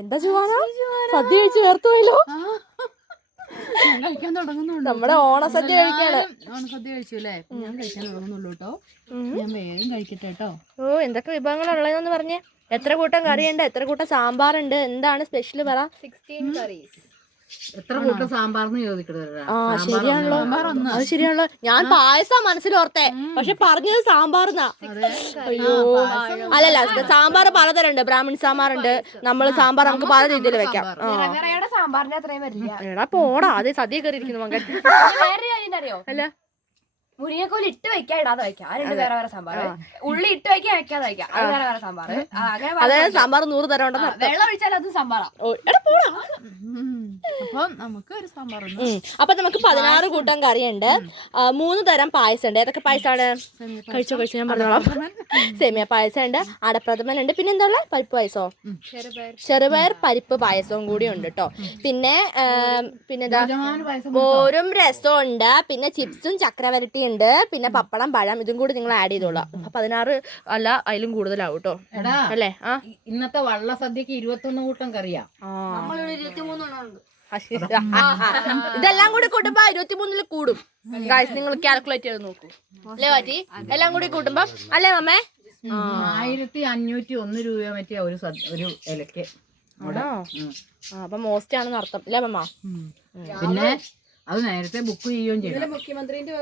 എന്താ ചുവാന സദ്യ കഴിച്ച് ചേർത്ത് പോയല്ലോ. കഴിക്കാൻ തുടങ്ങുന്നുള്ളൂ. നമ്മുടെ ഓണസദ്യ കഴിക്കാണ്. ഓണസദ്യ കഴിച്ചു അല്ലേ? ഞാൻ കഴിക്കാൻ തുടങ്ങുന്നുള്ളൂ കേട്ടോ. ഞാൻ വേഗം കഴിക്കട്ടെ കേട്ടോ. ഓ എന്തൊക്കെ വിഭവങ്ങളുള്ളതെന്ന് പറഞ്ഞേ. എത്ര കൂട്ടം കറിയുണ്ട്, എത്ര കൂട്ടം സാമ്പാറുണ്ട്, എന്താണ് സ്പെഷ്യൽ പറ. 16 കറീസ്. എത്ര കൂട്ടം സാമ്പാർന്ന് ചോദിക്കരുത്. ആ ശരിയാണല്ലോ, അത് ശരിയാണല്ലോ. ഞാൻ പായസം മനസ്സിലോർത്തേ, പക്ഷെ പറഞ്ഞത് സാമ്പാർന്നാ. അയ്യോ അല്ലല്ല, സാമ്പാർ പലതരം ഉണ്ട്. ബ്രാഹ്മിൺ സാമ്പാറുണ്ട്. നമ്മള് സാമ്പാർ നമുക്ക് പല രീതിയിൽ വെക്കാം. സാമ്പാറിന്റെ അത്രയും വരില്ല. എടാ പോടാ, അതേ സദ്യ കയറിയിരിക്കുന്നു മകൻ. വേറെ കാര്യം അറിയോ? അല്ല, മുരിങ്ങക്കോല് ഇട്ട് വെക്കാം, ഇടാതെ വെക്കാം. അത് രണ്ട് വേറെ വേറെ സാമ്പാർ. ഉള്ളി ഇട്ട് വെക്കാം, വെക്കാതെ വെക്കാം. അത് വേറെ വേറെ സാമ്പാർ. അതായത് സാമ്പാർ 100 തരം ഉണ്ടെന്ന്. വെള്ളം ഒഴിച്ചാൽ അത് സാമ്പാറാ. അപ്പൊ നമുക്ക് ഒരു സാമ്പാർ. അപ്പൊ നമുക്ക് 16 കൂട്ടം കറിയുണ്ട്. 3 തരം പായസം ഉണ്ട്. ഏതൊക്കെ പായസമാണ്? കഴിച്ചോ ഞാൻ പറഞ്ഞോളാം. സേമിയ പായസം ഉണ്ട്, അടപ്രഥമൻ ഉണ്ട്, പിന്നെ എന്താ ഉള്ളത്? പരിപ്പ് പായസോ, ചെറുപയർ പരിപ്പ് പായസവും കൂടി ഉണ്ട് കേട്ടോ. പിന്നെന്താ, മോരും രസവും ഉണ്ട്, പിന്നെ ചിപ്സും ചക്രവരട്ടി ഉണ്ട്, പിന്നെ പപ്പടം പഴം, ഇതും കൂടി നിങ്ങൾ ആഡ് ചെയ്തോളാം. 16 അല്ല, അതിലും കൂടുതലാവും കേട്ടോ അല്ലേ? ഇന്നത്തെ വള്ള സദ്യക്ക് 21 കൂട്ടം കറിയാ. ഇതെല്ലാം കൂടി കൂട്ടുമ്പോ 23 കൂടും. ഗായ്സ് നിങ്ങൾ കാൽക്കുലേറ്റ് ചെയ്ത് നോക്കൂ അല്ലേ മാറ്റി. എല്ലാം കൂടി കൂട്ടുമ്പോ അല്ലേ മമ്മേ 1501 രൂപ മറ്റേ ഒരു ഇലക്ക്. അപ്പൊ മോസ്റ്റ് ആണെന്ന് അർത്ഥം അല്ലേ മമ്മ? പിന്നെ അത് നേരത്തെ ബുക്ക് ചെയ്യുകയും ചെയ്യും. മുഖ്യമന്ത്രിന്റെ